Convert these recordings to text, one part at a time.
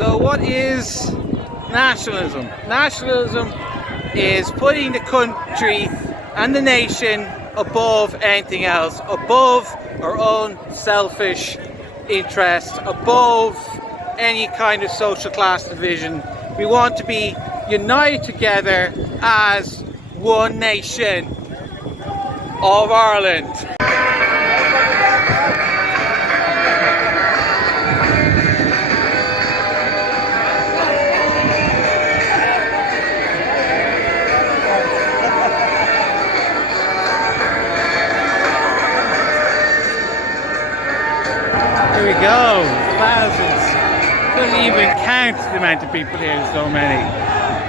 So what is nationalism? Nationalism is putting the country and the nation above anything else, above our own selfish interests, above any kind of social class division. We want to be united together as one nation of Ireland. Here we go, thousands. Couldn't even count the amount of people here, so many.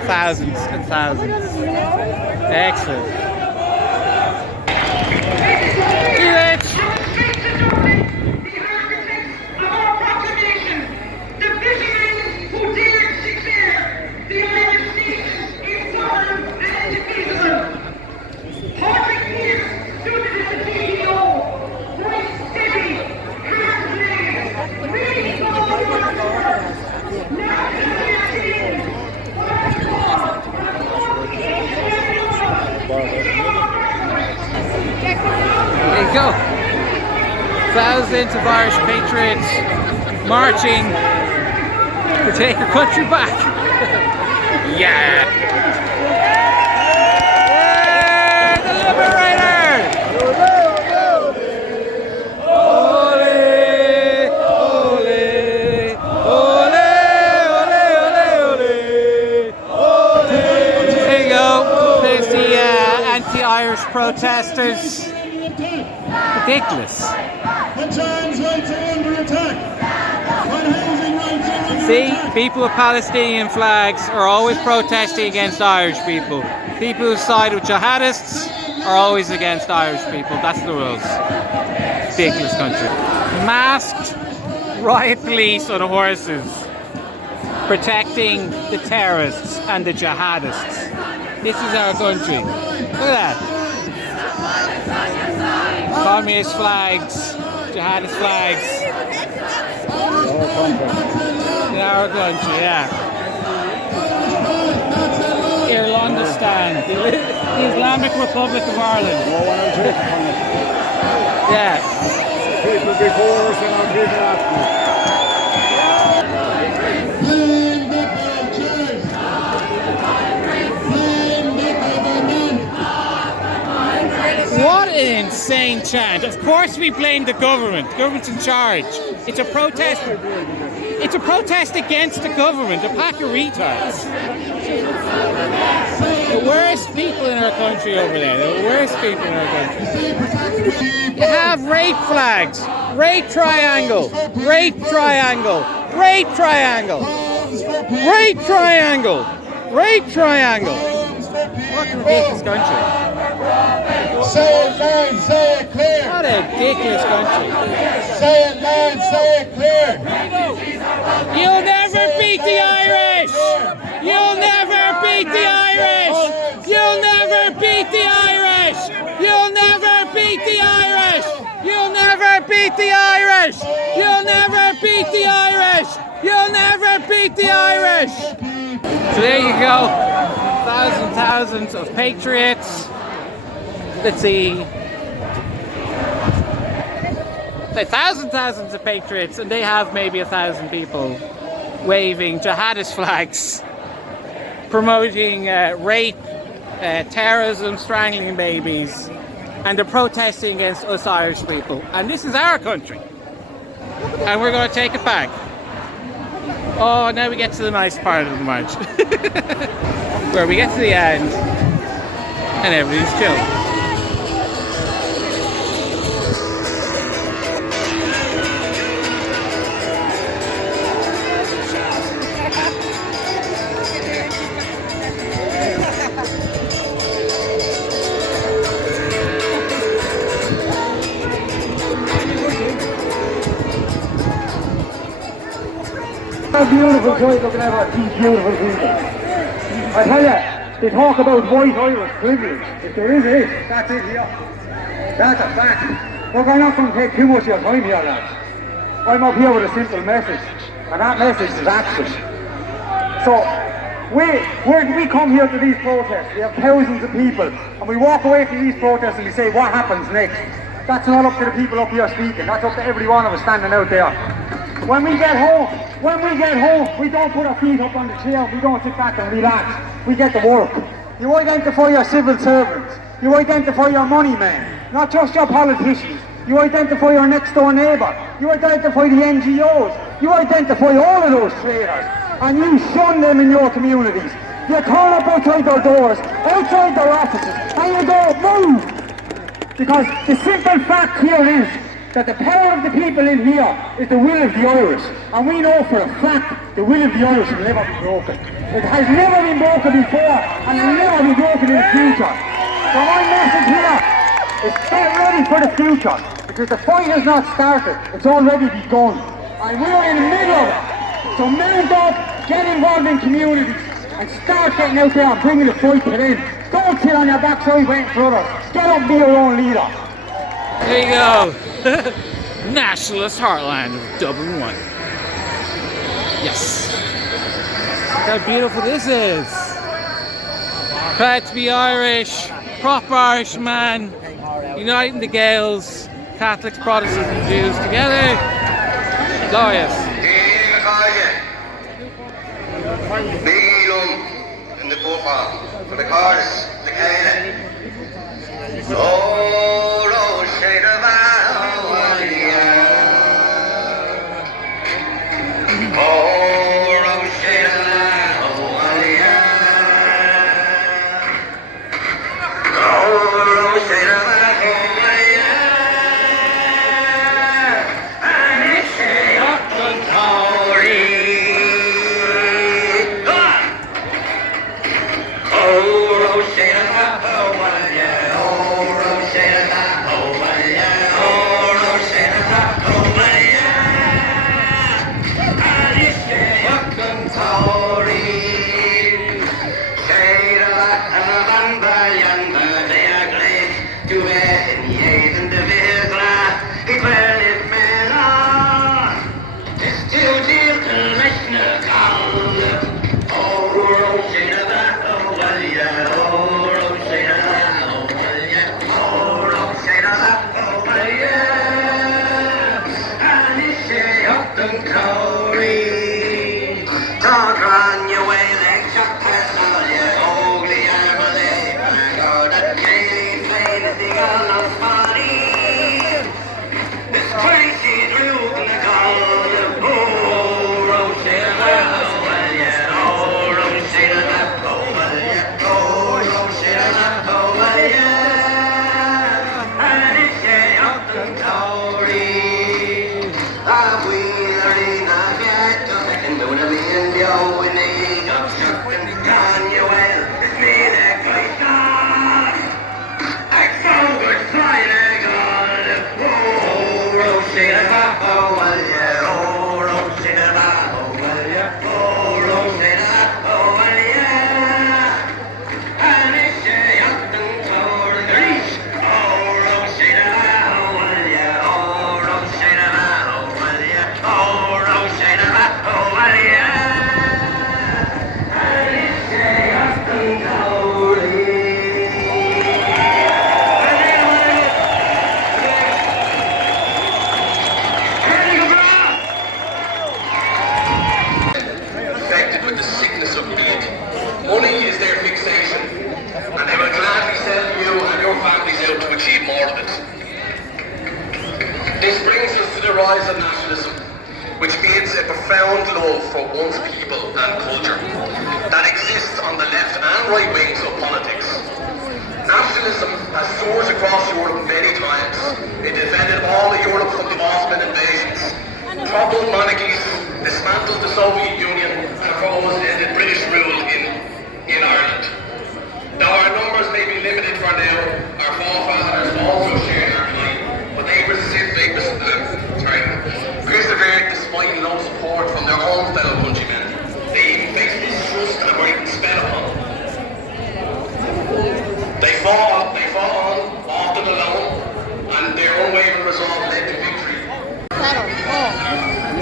Thousands and thousands. Excellent. There you go. Thousands of Irish patriots marching to take our country back. Yeah! Yeah! The Liberators! Ole! Ole! Ole! Ole! Ole! Ole! There you go. There's the anti-Irish protesters. Ridiculous. See, people with Palestinian flags are always protesting against Irish people. People who side with jihadists are always against Irish people. That's the rules. Ridiculous country. Masked riot police on horses protecting the terrorists and the jihadists. This is our country. Look at that. Communist flags, jihadist flags. In our country, yeah. Irlandistan, the Islamic Republic of Ireland. Yeah. People before us and people after. What an insane chant. Of course we blame the government. The government's in charge. It's a protest. It's a protest against the government. A pack of retards. The worst people in our country over there. The worst people in our country. You have rape flags. Rape triangle. Rape triangle. Rape triangle. Rape triangle. Rape triangle. What a ridiculous country. Say it loud, say it clear. What a ridiculous country. Say it loud, say it clear. You'll never beat the Irish. You'll never beat the Irish. You'll never beat the Irish. You'll never beat the Irish. You'll never beat the Irish. You'll never beat the Irish. You'll never beat the Irish. So there you go. Thousands of patriots. Let's see. Thousands of patriots, and they have maybe 1,000 people waving jihadist flags, promoting rape, terrorism, strangling babies, and they're protesting against us Irish people. And this is our country, and we're going to take it back. Oh, now we get to the nice part of the march, where we get to the end, and everybody's chill. How beautiful choice looking at these beautiful people. I tell you, they talk about white Irish privilege. If there is it, that's it here. That's a fact. Look, I'm not going to take too much of your time here, lads. I'm up here with a simple message. and that message is action. So we come here to these protests, we have thousands of people, and we walk away from these protests and we say, what happens next? That's not up to the people up here speaking, that's up to every one of us standing out there. When we get home, we don't put our feet up on the chair, we don't sit back and relax, we get to work. You identify your civil servants, you identify your money men, not just your politicians. You identify your next door neighbour, you identify the NGOs, you identify all of those traders, and you shun them in your communities. You turn up outside their doors, outside their offices, and you go, move! Because the simple fact here is that the power of the people in here is the will of the Irish, and we know for a fact the will of the Irish will never be broken. It has never been broken before, and it will never be broken in the future. So my message here is get ready for the future, because the fight has not started, it's already begun, and we're in the middle of it. So mount up, get involved in communities, and start getting out there and bringing the fight to them. Don't sit on your backside waiting for others. Get up and be your own leader. There you go. Nationalist heartland of Dublin 1. Yes. Look how beautiful this is. Proud to be Irish, proper Irish man, uniting the Gaels, Catholics, Protestants and Jews together. Glorious. In the Copa, for the cars, the Glen. Oh, shade of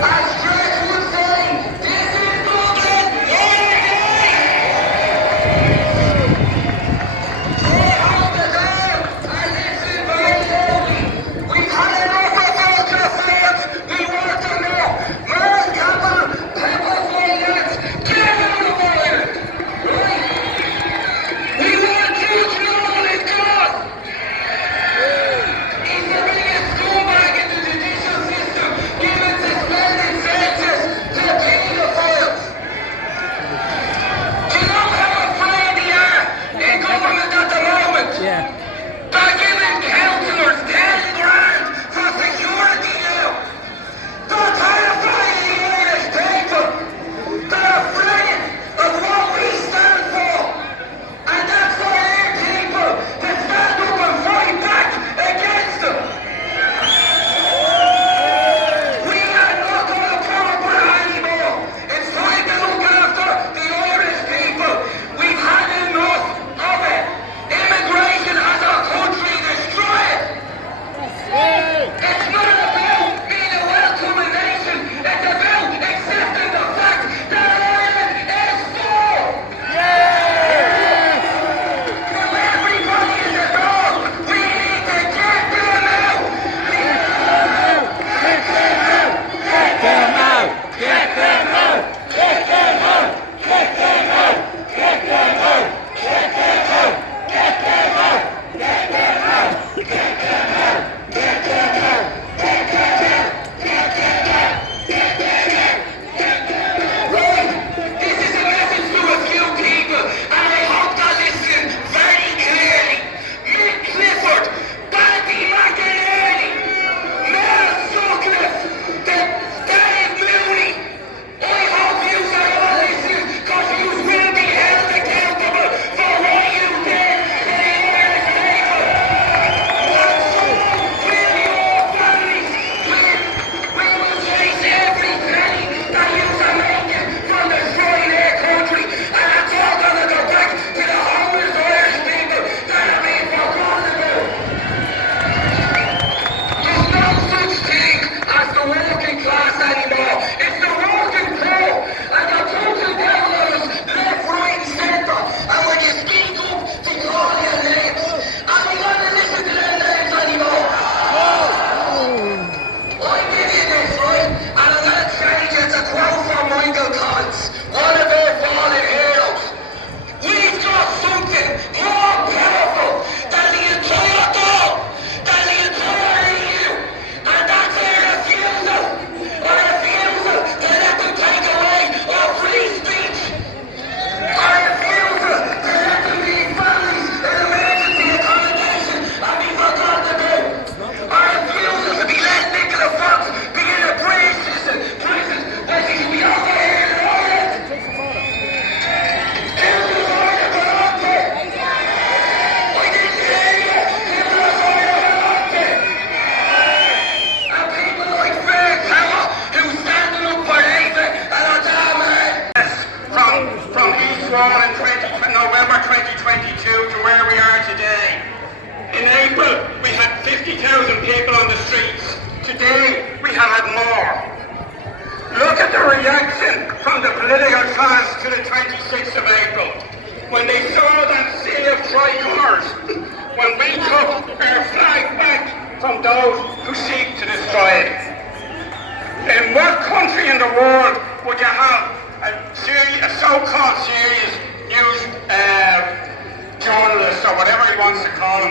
As Drake would say,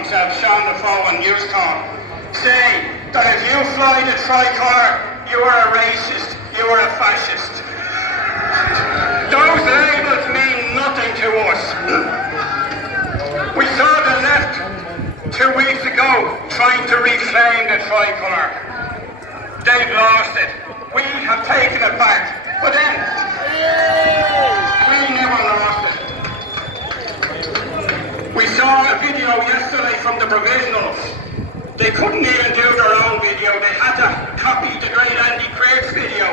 colleagues have Sean Defoe and Newstown say that if you fly the tricolour, you are a racist, you are a fascist. Those labels mean nothing to us. We saw the left 2 weeks ago trying to reclaim the tricolour. They've lost it. We have taken it back. But then, we never lost it. We saw a video yesterday from the provisionals. They couldn't even do their own video. They had to copy the great Andy Craig's video.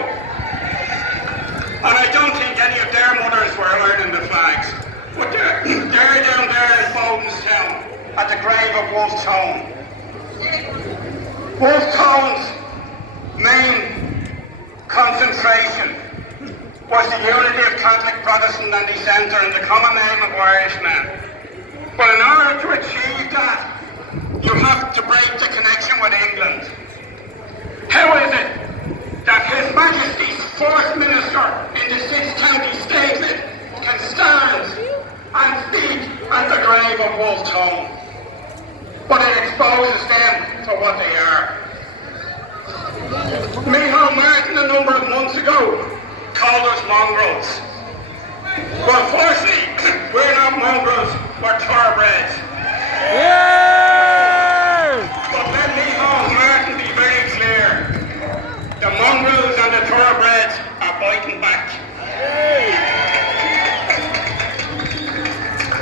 And I don't think any of their mothers were learning the flags. But they're down there in Bowdenstown at the grave of Wolf Tone. Wolf Tone's main concentration was the unity of Catholic, Protestant and Dissenter in the common name of Irishmen. But in order to achieve that, you have to break the connection with England. How is it that His Majesty's Fourth Minister in the Six County Statement can stand and speak at the grave of Wolf Tone? But it exposes them for what they are. Micheál Martin a number of months ago called us mongrels. Well, firstly, we're not mongrels, we're thoroughbreds. But let Micheál Martin be very clear. The mongrels and the thoroughbreds are biting back.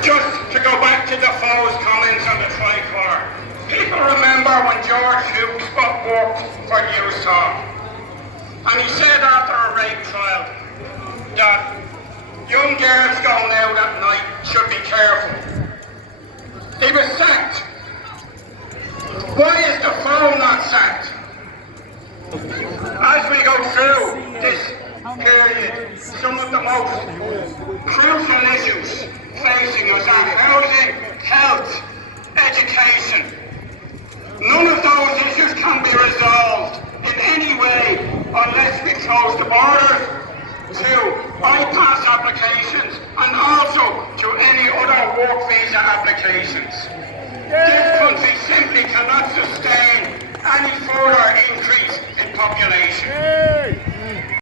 Just to go back to Defoe's comments on the tricolour. People remember when George Hughes worked for Newstown. And he said after a rape trial that young girls going out at night should be careful. He was sacked. Why is Defoe not sacked? As we go through this period, some of the most crucial issues facing us are housing, health, education. None of those issues can be resolved in any way unless we close the borders to bypass applications and also to any other work visa applications. This country simply cannot sustain any further increase in population.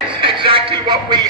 It's exactly what we